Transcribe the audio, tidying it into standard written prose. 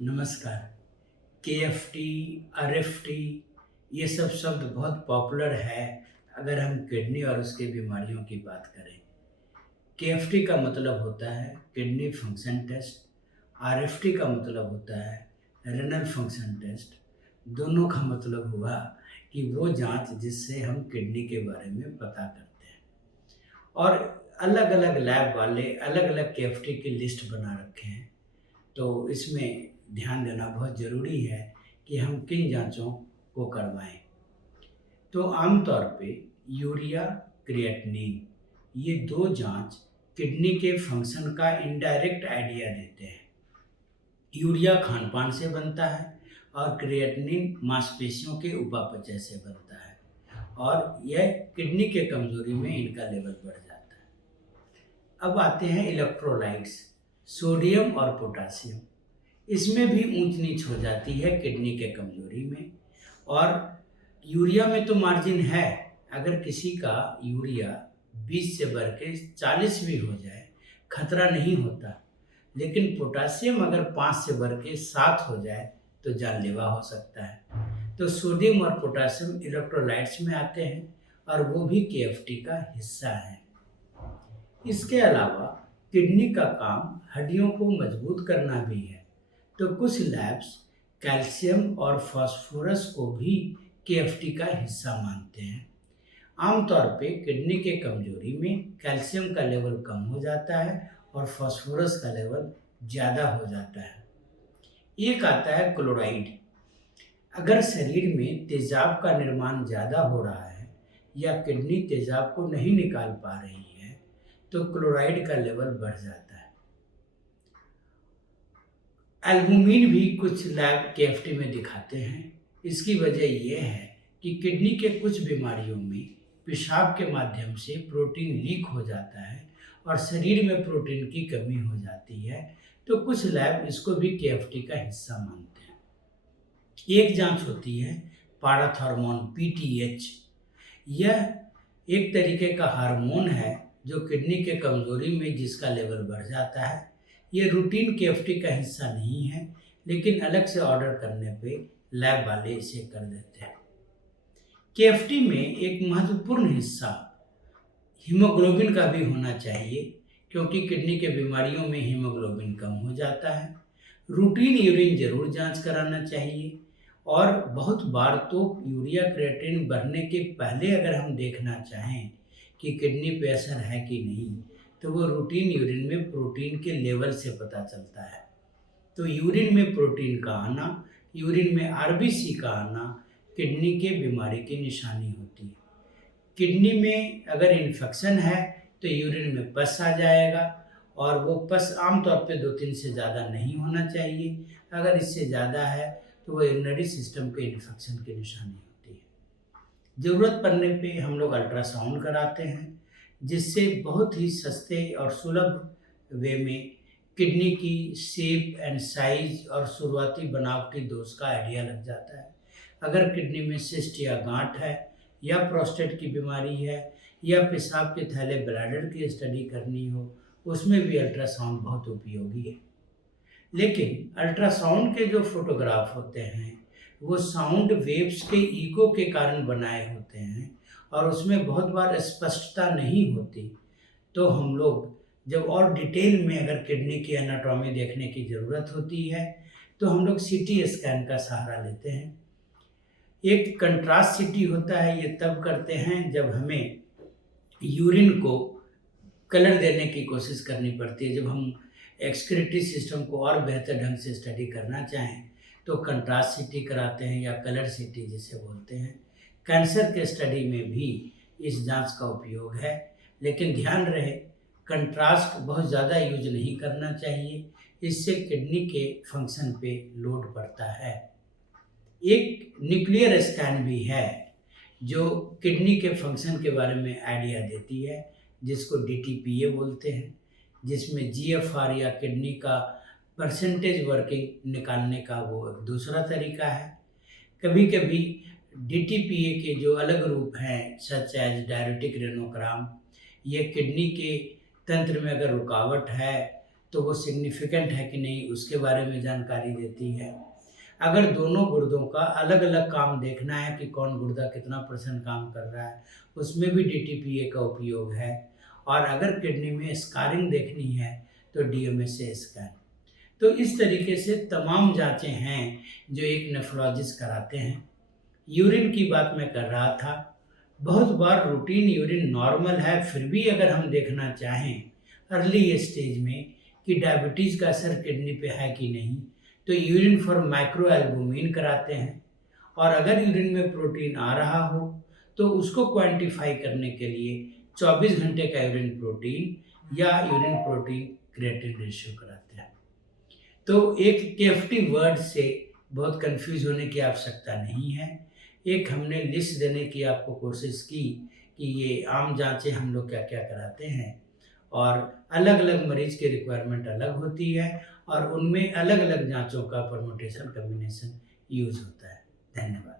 नमस्कार। KFT, RFT ये सब शब्द बहुत पॉपुलर है अगर हम किडनी और उसकी बीमारियों की बात करें। केएफटी का मतलब होता है किडनी फंक्शन टेस्ट, आरएफटी का मतलब होता है रेनल फंक्शन टेस्ट। दोनों का मतलब हुआ कि वो जांच जिससे हम किडनी के बारे में पता करते हैं। और अलग-अलग लैब वाले अलग-अलग केएफटी की लिस्ट बना रखे हैं। तो इसमें ध्यान देना बहुत ज़रूरी है कि हम किन जाँचों को करवाएँ। तो आम तौर पे यूरिया, क्रिएटिनिन ये 2 जाँच किडनी के फंक्शन का इनडायरेक्ट आइडिया देते हैं। यूरिया खान-पान से बनता है और क्रिएटिनिन मांसपेशियों के उपापचय से बनता है और यह किडनी के कमज़ोरी में इनका लेवल बढ़ जाता है। अब आते हैं इलेक्ट्रोलाइट्स, सोडियम और पोटेशियम। इसमें भी ऊंच-नीच हो जाती है किडनी के कमज़ोरी में। और यूरिया में तो मार्जिन है, अगर किसी का यूरिया 20 से बढ़ के 40 भी हो जाए, खतरा नहीं होता। लेकिन पोटेशियम अगर 5 से बढ़ के 7 हो जाए, तो जानलेवा हो सकता है। तो सोडियम और पोटेशियम इलेक्ट्रोलाइट्स में आते हैं और वो भी केएफटी का हिस्सा हैं। इसके अलावा किडनी का काम हड्डियों को मजबूत करना भी है, तो कुछ लैब्स कैल्शियम और फास्फोरस को भी केएफटी का हिस्सा मानते हैं। आमतौर पे किडनी के कमजोरी में कैल्शियम का लेवल कम हो जाता है और फास्फोरस का लेवल ज़्यादा हो जाता है। एक आता है क्लोराइड। अगर शरीर में तेजाब का निर्माण ज़्यादा हो रहा है या किडनी तेजाब को नहीं निकाल पा रही है, तो क्लोराइड का लेवल बढ़ जाता है। एल्बुमिन भी कुछ लैब केएफटी में दिखाते हैं। इसकी वजह यह है कि किडनी के कुछ बीमारियों में पेशाब के माध्यम से प्रोटीन लीक हो जाता है और शरीर में प्रोटीन की कमी हो जाती है, तो कुछ लैब इसको भी केएफटी का हिस्सा मानते हैं। एक जांच होती है पाराथॉर्मोन पीटीएच। यह एक तरीके का हार्मोन है जो किडनी के कमजोरी में जिसका लेवल बढ़ जाता है। ये रूटीन केएफटी का हिस्सा नहीं है, लेकिन अलग से ऑर्डर करने पे लैब वाले इसे कर देते हैं। केएफटी में एक महत्वपूर्ण हिस्सा हीमोग्लोबिन का भी होना चाहिए, क्योंकि किडनी के बीमारियों में हीमोग्लोबिन कम हो जाता है। रूटीन यूरिन जरूर जांच कराना चाहिए और बहुत बार तो यूरिया क्रिएटिनिन बढ़ने के पहले अगर हम देखना चाहें कि किडनी पे असर है कि नहीं, तो वो रूटीन यूरिन में प्रोटीन के लेवल से पता चलता है। तो यूरिन में प्रोटीन का आना, यूरिन में आरबीसी का आना किडनी के बीमारी की निशानी होती है। किडनी में अगर इन्फेक्शन है तो यूरिन में पस आ जाएगा और वो पस आमतौर पे 2-3 से ज़्यादा नहीं होना चाहिए। अगर इससे ज़्यादा है तो वो यूरिनरी सिस्टम के इन्फेक्शन की निशानी होती है। ज़रूरत पड़ने पे हम लोग अल्ट्रासाउंड कराते हैं, जिससे बहुत ही सस्ते और सुलभ वे में किडनी की शेप एंड साइज और शुरुआती बनावटी दोष का आइडिया लग जाता है। अगर किडनी में सिस्ट या गांठ है या प्रोस्टेट की बीमारी है या पेशाब के थैले ब्लैडर की स्टडी करनी हो, उसमें भी अल्ट्रासाउंड बहुत उपयोगी है। लेकिन अल्ट्रासाउंड के जो फोटोग्राफ होते हैं वो साउंड वेव्स के इको के कारण बनाए होते हैं और उसमें बहुत बार स्पष्टता नहीं होती। तो हम लोग जब और डिटेल में अगर किडनी की एनाटॉमी देखने की ज़रूरत होती है, तो हम लोग सीटी स्कैन का सहारा लेते हैं। एक कंट्रास्ट सीटी होता है, ये तब करते हैं जब हमें यूरिन को कलर देने की कोशिश करनी पड़ती है। जब हम एक्सक्रीटरी सिस्टम को और बेहतर ढंग से स्टडी करना चाहें, तो कंट्रास्ट सीटी कराते हैं या कलर सीटी जिसे बोलते हैं। कैंसर के स्टडी में भी इस जांच का उपयोग है, लेकिन ध्यान रहे कंट्रास्ट बहुत ज़्यादा यूज नहीं करना चाहिए, इससे किडनी के फंक्शन पे लोड पड़ता है। एक न्यूक्लियर स्कैन भी है जो किडनी के फंक्शन के बारे में आइडिया देती है, जिसको डीटीपीए बोलते हैं, जिसमें जीएफआर या किडनी का परसेंटेज वर्किंग निकालने का वो एक दूसरा तरीका है। कभी कभी डीटीपीए के जो अलग रूप हैं सच एज डायरेटिक रेनोग्राम, ये किडनी के तंत्र में अगर रुकावट है तो वो सिग्निफिकेंट है कि नहीं उसके बारे में जानकारी देती है। अगर दोनों गुर्दों का अलग अलग काम देखना है कि कौन गुर्दा कितना परसेंट काम कर रहा है, उसमें भी डीटीपीए का उपयोग है। और अगर किडनी में स्कारिंग देखनी है तो डीएमएसए स्कैन। तो इस तरीके से तमाम जांचें हैं जो एक नेफ्रोलॉजिस्ट कराते हैं। यूरिन की बात मैं कर रहा था। बहुत बार रूटीन यूरिन नॉर्मल है, फिर भी अगर हम देखना चाहें अर्ली स्टेज में कि डायबिटीज़ का असर किडनी पे है कि नहीं, तो यूरिन फॉर माइक्रो एल्बुमिन कराते हैं। और अगर यूरिन में प्रोटीन आ रहा हो तो उसको क्वांटिफाई करने के लिए 24 घंटे का यूरिन प्रोटीन या यूरिन प्रोटीन क्रिएटिन रेशियो कराते हैं। तो एक केएफटी वर्ड से बहुत कंफ्यूज होने की आवश्यकता नहीं है। एक हमने लिस्ट देने की आपको कोशिश की कि ये आम जांचें हम लोग क्या क्या कराते हैं, और अलग अलग मरीज की रिक्वायरमेंट अलग होती है और उनमें अलग अलग जांचों का परमुटेशन कम्बिनेशन यूज होता है। धन्यवाद।